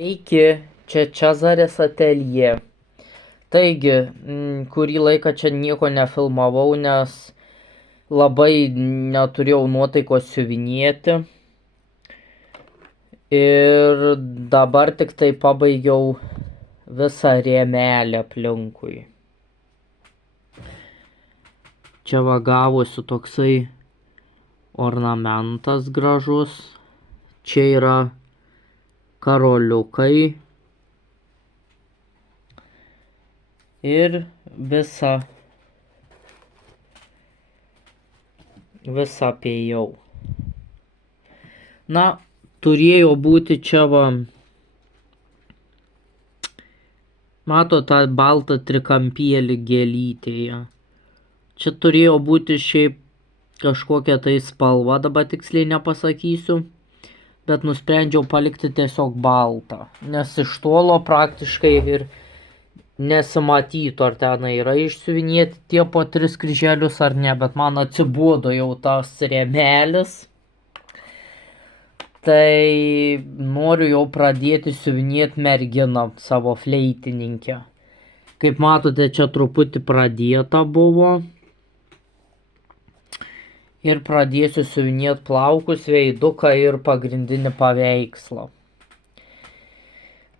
Sveiki, čia Čezaris Ateljė. Taigi, kurį laiką čia nieko nefilmavau, nes labai neturėjau nuotaikos siuvinėti. Ir dabar tik tai pabaigiau visą rėmelę aplinkui. Čia va gavosi toksai ornamentas gražus. Čia yra karoliukai. Ir visą apėjau. Na, turėjo būti čia va, mato tą baltą trikampėlį gėlytėje. Čia turėjo būti šiaip kažkokia tai spalva, dabar tiksliai nepasakysiu, bet nusprendžiau palikti tiesiog baltą, nes iš tolo praktiškai ir nesimatytų, ar ten yra išsiuvinėti tie po 3 kryželius ar ne, bet man atsibodo jau tas rėmelis. Tai noriu jau pradėti siuvinėti merginą, savo fleitininkę. Kaip matote, čia truputį pradėta buvo. Ir pradėsiu siuvinėti plaukus, veiduką ir pagrindinį paveikslą.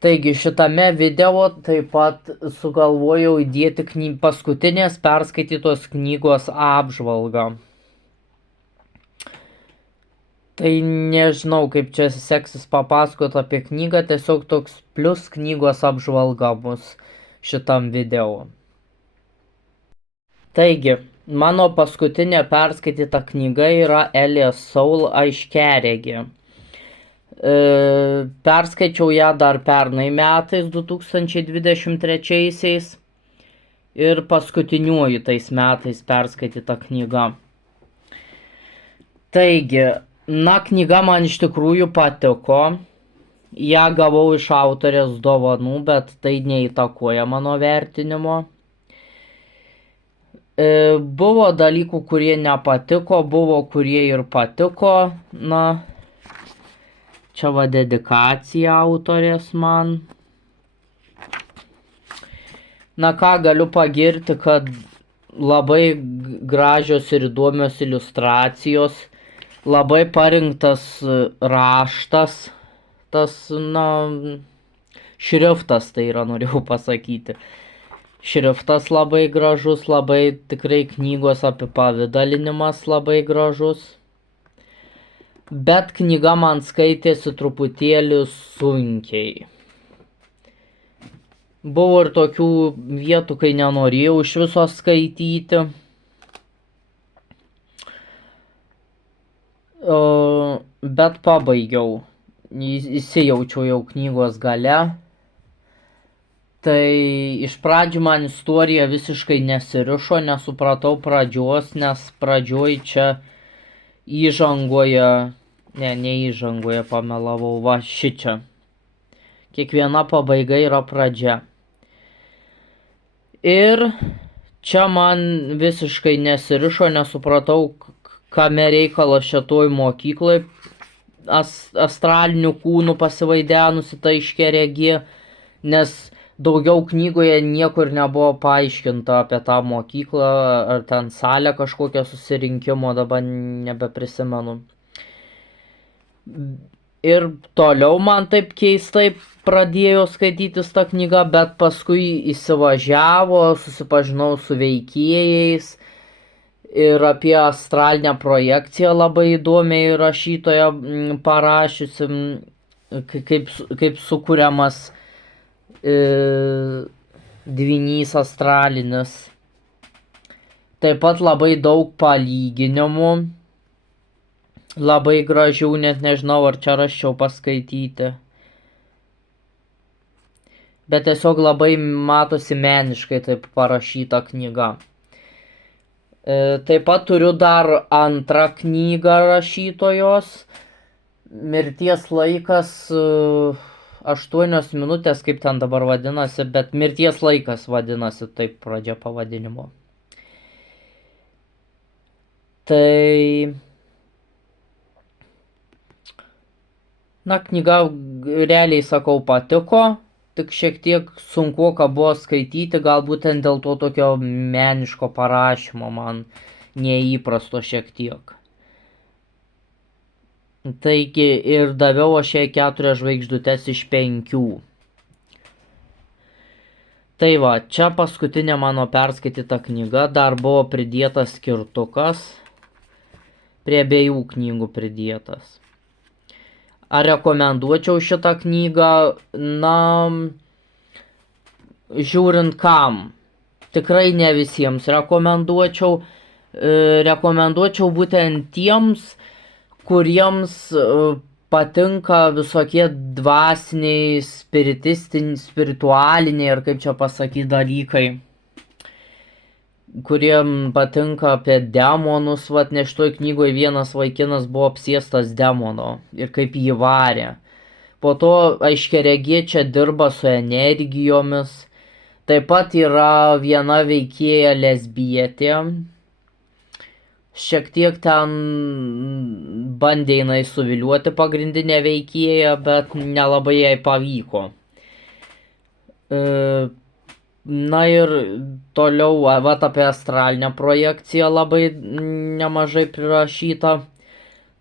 Taigi šitame video taip pat sugalvojau įdėti paskutinės perskaitytos knygos apžvalgą. Tai nežinau, kaip čia seksis papasakoti apie knygą, tiesiog toks plius knygos apžvalga bus šitam video. Taigi, mano paskutinė perskaityta knyga yra Elės Saul Aiškiaregė. Perskaičiau ją dar pernai metais, 2023-aisiais, ir paskutiniuoju tais metais perskaityta knyga. Taigi, knyga man iš tikrųjų patiko, ją gavau iš autorės dovanų, bet tai neįtakoja mano vertinimo. Buvo dalykų, kurie nepatiko, buvo kurie ir patiko, čia va dedikacija autorės man. Ką galiu pagirti, kad labai gražios ir įdomios iliustracijos, labai parinktas raštas, šriftas tai yra, norėjau pasakyti. Šriftas labai gražus, labai tikrai knygos apipavidalinimas labai gražus. Bet knyga man skaitėsi truputėlį sunkiai. Buvo ir tokių vietų, kai nenorėjau iš viso skaityti. Bet pabaigiau. Įsijaučiau jau knygos gale. Tai iš pradžių man istorija visiškai nesirišo, nesupratau pradžios, nes pradžioj čia įžangoje, ne įžangoje pamelavau, va šičia. Kiekviena pabaiga yra pradžia. Ir čia man visiškai nesirišo, nesupratau, kame reikalas šitoj mokykloj astralinių kūnų pasivaidenusi ta Aiškiaregė, nes daugiau knygoje niekur nebuvo paaiškinta apie tą mokyklą, ar ten salę kažkokią susirinkimo, dabar nebeprisimenu. Ir toliau man taip keistai pradėjo skaitytis ta knyga, bet paskui įsivažiavo, susipažinau su veikėjais ir apie astralinę projekciją labai įdomiai rašytoja parašiusi, kaip sukuriamas dvynys astralinis. Taip pat labai daug palyginimų, labai gražių, net nežinau, ar čia rasčiau paskaityti. Bet tiesiog labai matosi meniškai taip parašyta knyga. Taip pat turiu dar antrą knygą rašytojos, Mirties laikas, 8 minutės, kaip ten dabar vadinasi, bet Mirties laikas vadinasi, taip pradžia pavadinimo. Tai Na, knyga, realiai sakau, patiko, tik šiek tiek sunkuoka buvo skaityti, galbūt ten dėl to tokio meniško parašymo man neįprasto šiek tiek. Taigi ir daviau aš jai 4 žvaigždutes iš 5. Tai va, čia paskutinė mano perskaityta knyga, dar buvo pridėtas skirtukas, prie abiejų knygų pridėtas. Ar rekomenduočiau šitą knygą? Na, žiūrint kam. Tikrai ne visiems rekomenduočiau. Rekomenduočiau būtent tiems, kuriems patinka visokie dvasiniai, spiritualiniai ir kaip čia pasakyti dalykai, kuriem patinka apie demonus, nes šitoj knygoje vienas vaikinas buvo apsėstas demono ir kaip jį varė. Po to aiškiaregė čia dirba su energijomis. Taip pat yra viena veikėja lesbietė. Šiek tiek ten bandė jinai suviliuoti pagrindinę veikėją, bet nelabai jai pavyko. Na ir toliau, apie astralinę projekciją labai nemažai prirašyta.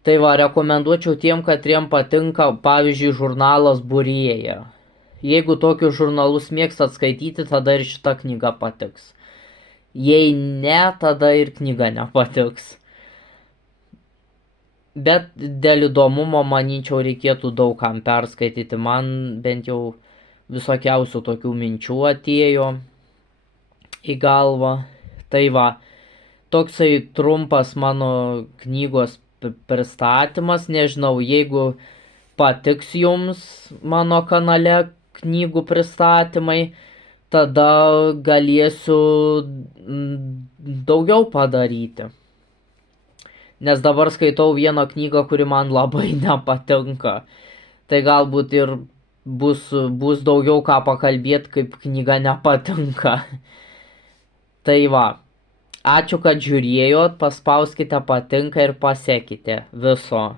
Tai va, rekomenduočiau tiem, kad jiem patinka, pavyzdžiui, žurnalas Būrėja. Jeigu tokius žurnalus mėgstat skaityti, tada ir šita knyga patiks. Jei ne, tada ir knyga nepatiks. Bet dėl įdomumo, manyčiau, reikėtų daug kam perskaityti. Man bent jau visokiausių tokių minčių atėjo į galvą. Tai va, toksai trumpas mano knygos pristatymas. Nežinau, jeigu patiks jums mano kanale knygų pristatymai, tada galėsiu daugiau padaryti. Nes dabar skaitau vieną knygą, kuri man labai nepatinka. Tai galbūt ir bus daugiau ką pakalbėti, kaip knyga nepatinka. Tai va, ačiū, kad žiūrėjot, paspauskite patinka ir pasekite viso.